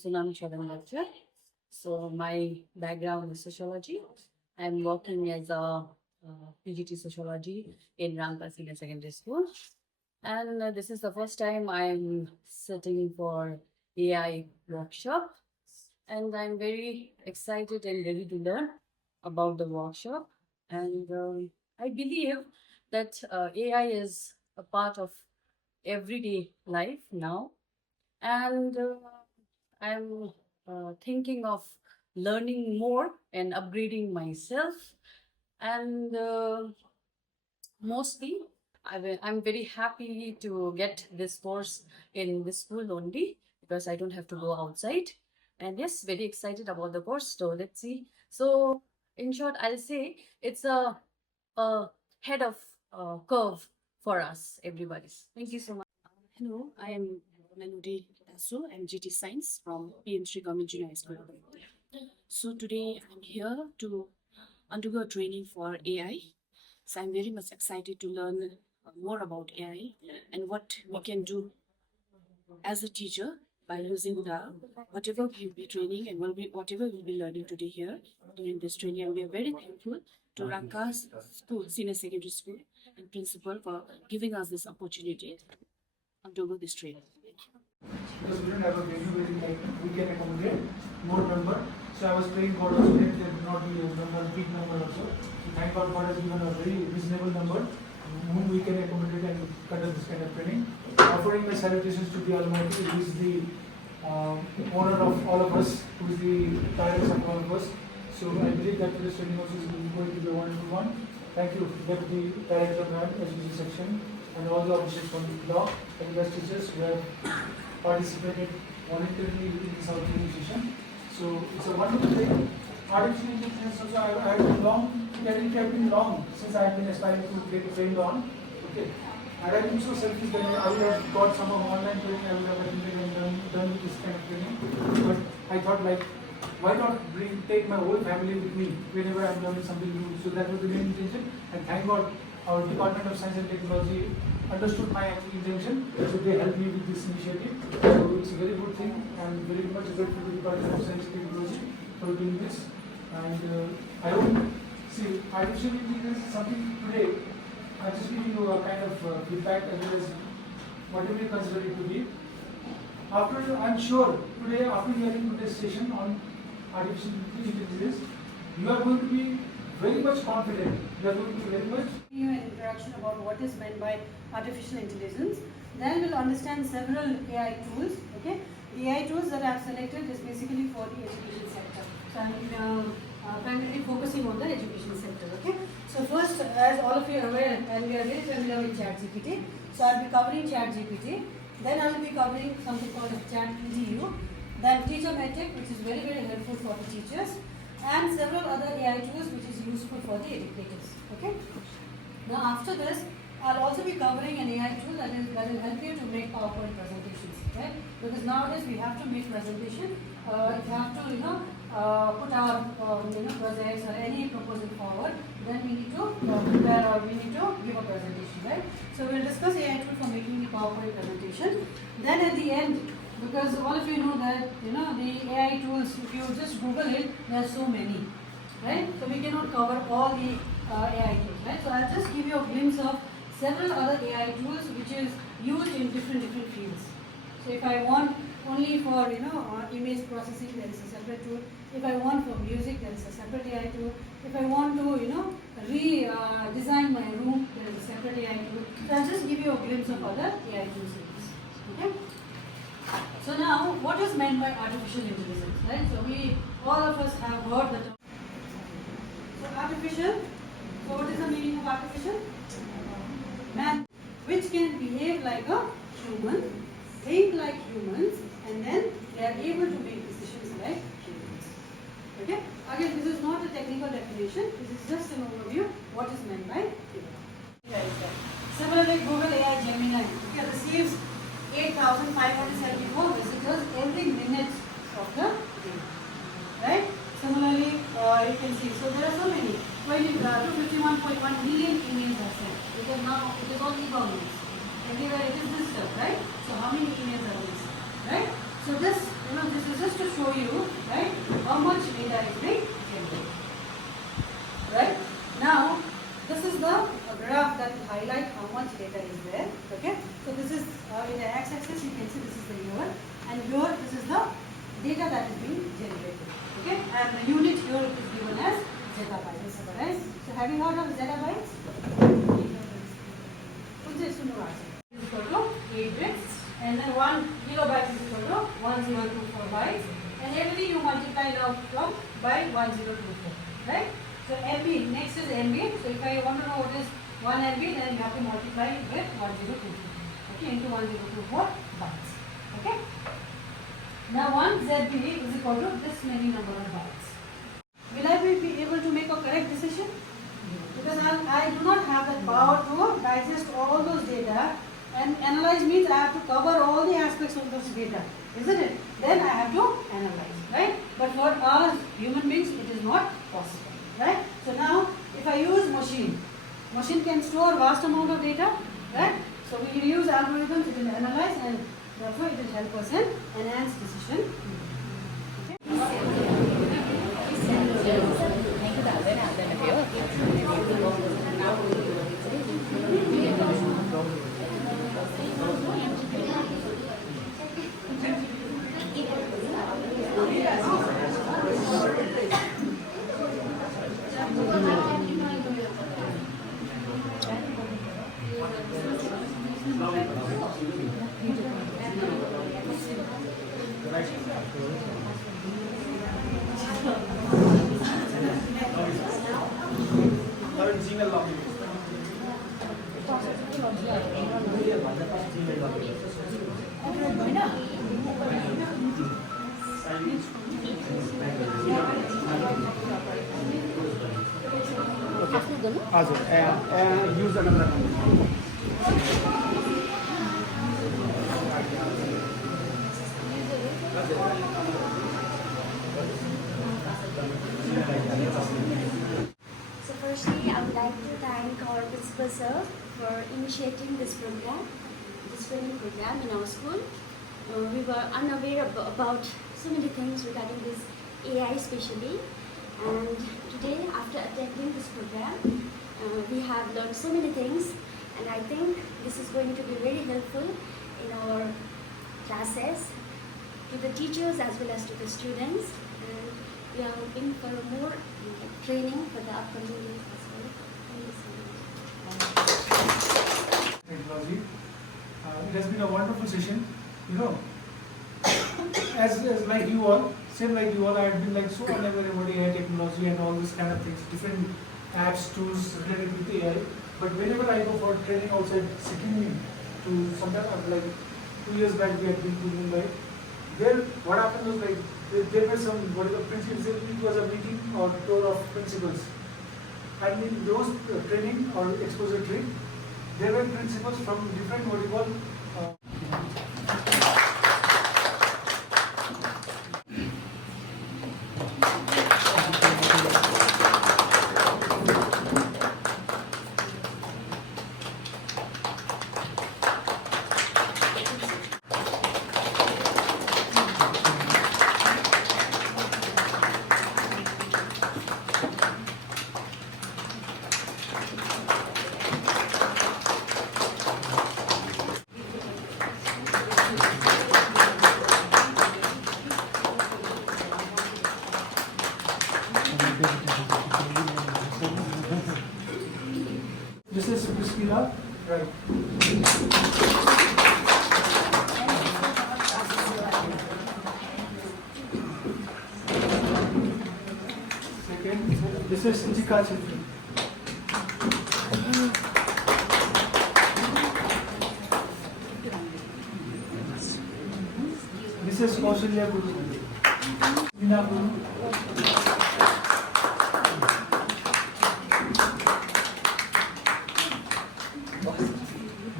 Tsunami Sharan lecture. So my background is sociology. I'm working as a PGT sociology in Rampa Senior Secondary School. And this is the first time I'm sitting for AI workshop. And I'm very excited and ready to learn about the workshop. And I believe that AI is a part of everyday life now. And I'm thinking of learning more and upgrading myself. And mostly, I'm very happy to get this course in this school only because I don't have to go outside. And yes, very excited about the course. So let's see. So, in short, I'll say it's a head of curve for us, everybody. Thank you so much. Hello, I am Melody Dasu. I'm GT Science from PM Sri Government Junior High School. So today I'm here to undergo training for AI. So I'm very much excited to learn more about AI and what we can do as a teacher by using the whatever we'll be training and whatever we'll be learning today here during this training. And we are very thankful to Ranka's school, senior secondary school, and principal for giving us this opportunity to undergo this training. Because we don't have a venue where we can accommodate more number. So I was praying God also let there not be a number, big number also. So thank God God has given a very reasonable number whom we can accommodate and conduct this kind of training. Offering my salutations to the Almighty, who is the owner of all of us, who is the parents of all of us. So I believe that today's training also is going to be a wonderful one. Thank you, Deputy Director of Education Section, and all the officials from the law and the teachers who have participated voluntarily in this organization. So it's a wonderful thing. Artificial intelligence also I have been long, it has been long since I have been aspiring to get trained on. Okay. And I have been so selfish that I would have got some of online training, I would have attended and done with this kind of training. But I thought like, why not take my whole family with me whenever I'm learning something new? So that was the main intention. And thank God our Department of Science and Technology understood my intention, so they helped me with this initiative. So it's a very good thing, and very much grateful to the Department of Science and Technology for doing this. And I hope, see, artificial intelligence is something today, I'm just giving you a kind of feedback as well as whatever you consider it to be. After, I'm sure, today, after hearing today's session on artificial intelligence, you are going to be very much confident. You are going to be very much. An introduction about what is meant by artificial intelligence. Then we'll understand several AI tools. Okay, the AI tools that I have selected is basically for the education sector. So I'm primarily focusing on the education sector. Okay. So first, as all of you are aware, and we are very familiar with ChatGPT. So I'll be covering ChatGPT. Then I will be covering something called ChatEDU. Then Teacher Metric, which is very helpful for the teachers, and several other AI tools which is useful for the educators. Okay. Now after this, I'll also be covering an AI tool that will help you to make PowerPoint presentations. Right? Because nowadays we have to make presentation. If you have to, put our projects or any proposal forward, then we need to prepare or we need to give a presentation. Right? So we'll discuss AI tool for making the PowerPoint presentation. Then at the end, because all of you know that the AI tools, if you just Google it, there are so many, right? So we cannot cover all the AI tools, right? So I'll just give you a glimpse of several other AI tools which is used in different fields. So if I want only for image processing, there is a separate tool. If I want for music, there is a separate AI tool. If I want to redesign my room, there is a separate AI tool. So I'll just give you a glimpse of other AI tools. Okay. So now, what is meant by artificial intelligence, right? So all of us have heard the term. So artificial, so what is the meaning of artificial? Man, which can behave like a human, think like humans, and then they are able to make decisions like humans. Okay? Again, this is not a technical definition, this is just an overview what is meant by AI. Similarly, Google AI Gemini receives 8,574 visitors every minute of the day. Right? Similarly, you can see, so there are so many. 251.1 million emails are sent. Because now it is all e-governance. Everywhere it is digital, right? So how many emails? x-axis you can see this is the year, and here this is the data that is being generated. Okay, and the unit here is given as zettabytes. Right? So have you heard of zettabytes? Is equal to 8 bits, and then 1 kilobyte is equal to 1024 bytes, and everything you multiply now from by 1024. Right? So MB, next is MB. So if I want to know what is 1 MB, then you have to multiply it with 1024. Okay, into 1024 bytes. Okay. Now 1 ZB is equal to this many number of bytes. Will I be able to make a correct decision? Because I do not have the power to digest all those data, and analyze means I have to cover all the aspects of those data, isn't it? Then I have to analyze, right? But for us human beings, it is not possible, right? So now, if I use machine can store vast amount of data, right? So we will use algorithms, it will analyze, and therefore it will help us in enhanced decision. Use another number. So firstly, I would like to thank our principal sir for initiating this program, this training program in our school. We were unaware about so many things regarding this AI especially, and today after attending this program, we have learned so many things, and I think this is going to be very helpful in our classes, to the teachers as well as to the students, and we are hoping for more training for the upcoming years as well. Thank you so much. Technology. It has been a wonderful session. You know, as like you all, same like you all, I have been like so unaware about AI technology and all this kind of things, different apps, tools related with AI. But whenever I go for training outside Sikkim to sometime like 2 years back we had been to Mumbai. There, what happened was like there were some principles. It was a meeting or tour of principles, and in those training or exposure trip, there were principles from different what you call. This is Priscilla, right? Second, this is Jika Chitri. This is Kausalya Guru. Meena Guru.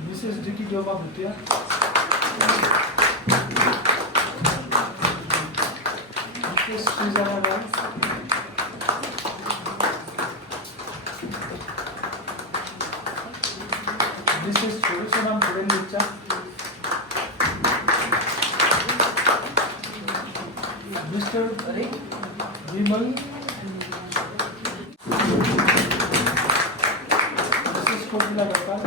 This is Diki Joba Bhutia. This is Srizana Rai. This is Chorisanam Purendicha. Mr. Vimal. This is Kopila Gopal.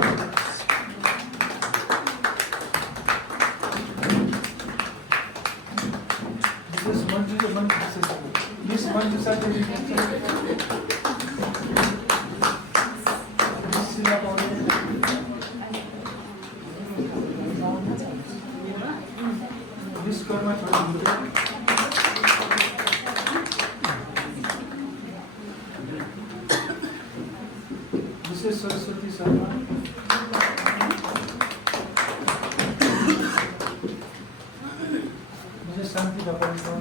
Manthu certificate. Sila Paul. Karma छोड़ This is Saraswati Sarma. मुझे शांति का परिश्रम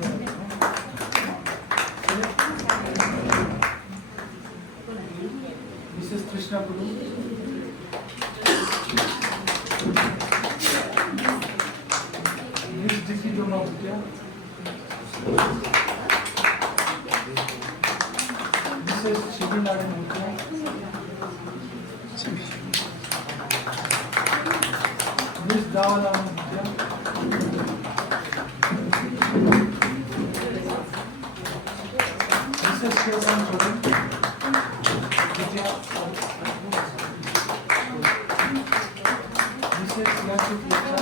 This is Krishna Guru. This is Diki Doma Bhutya. This is Shivi Narayan Bhutya. This is Davala Bhutya. This is Shirvan Chodan. Bhutya. This is Lakshit Bhutya.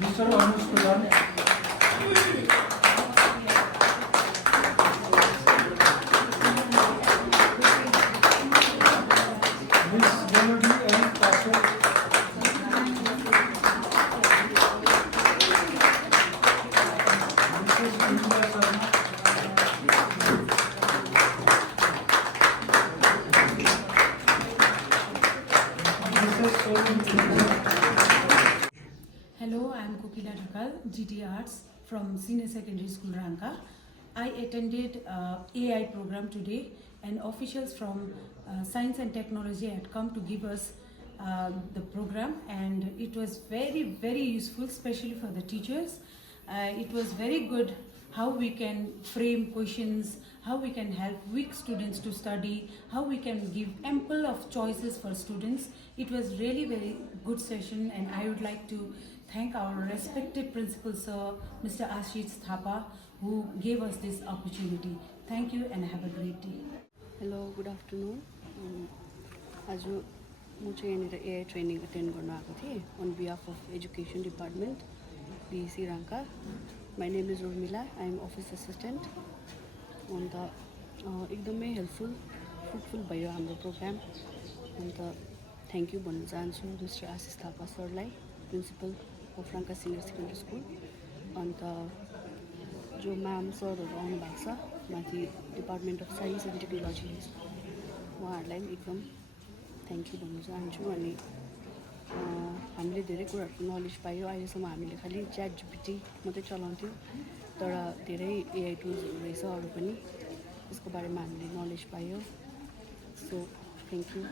Mr. Anush Pradhan. Miss Melody and Pasha. This is Indra Sharma. This is Solomon. Hello, I am Kokila Dhakal, GT Arts from Senior Secondary School Ranka. I attended AI program today, and officials from Science and Technology had come to give us the program, and it was very useful, especially for the teachers. It was very good how we can frame questions, how we can help weak students to study, how we can give ample of choices for students. It was really very good session, and I would like to thank our respected principal sir, Mr. Ashish Thapa, who gave us this opportunity. Thank you and have a great day. Hello, good afternoon. आज म चाहिँ यहाँनिर AI training attend गर्न आएको थिएँ on behalf of education department BSc Ranka. My name is Urmila, I am office assistant. अन्त एकदमै helpful fruitful भयो हाम्रो प्रोग्राम. अन्त थ्याङ्क यू भन्न चाहन्छु मिस्टर आशिष थापा सरलाई, principal of Ranka senior secondary school. अन्त जो म्याम सरहरू आउनुभएको छ माथि department of science and technology, उहाँहरूलाई पनि एकदम थ्याङ्क यू भन्न चाहन्छु. अनि हामीले धेरै कुराहरूको नलेज पायो. अहिलेसम्म हामीले खालि च्याट जिपिटी मात्रै चलाउँथ्यौँ, तर धेरै एआई टुल्सहरू रहेछ अरू पनि, त्यसको बारेमा हामीले नलेज पायो. So thank you.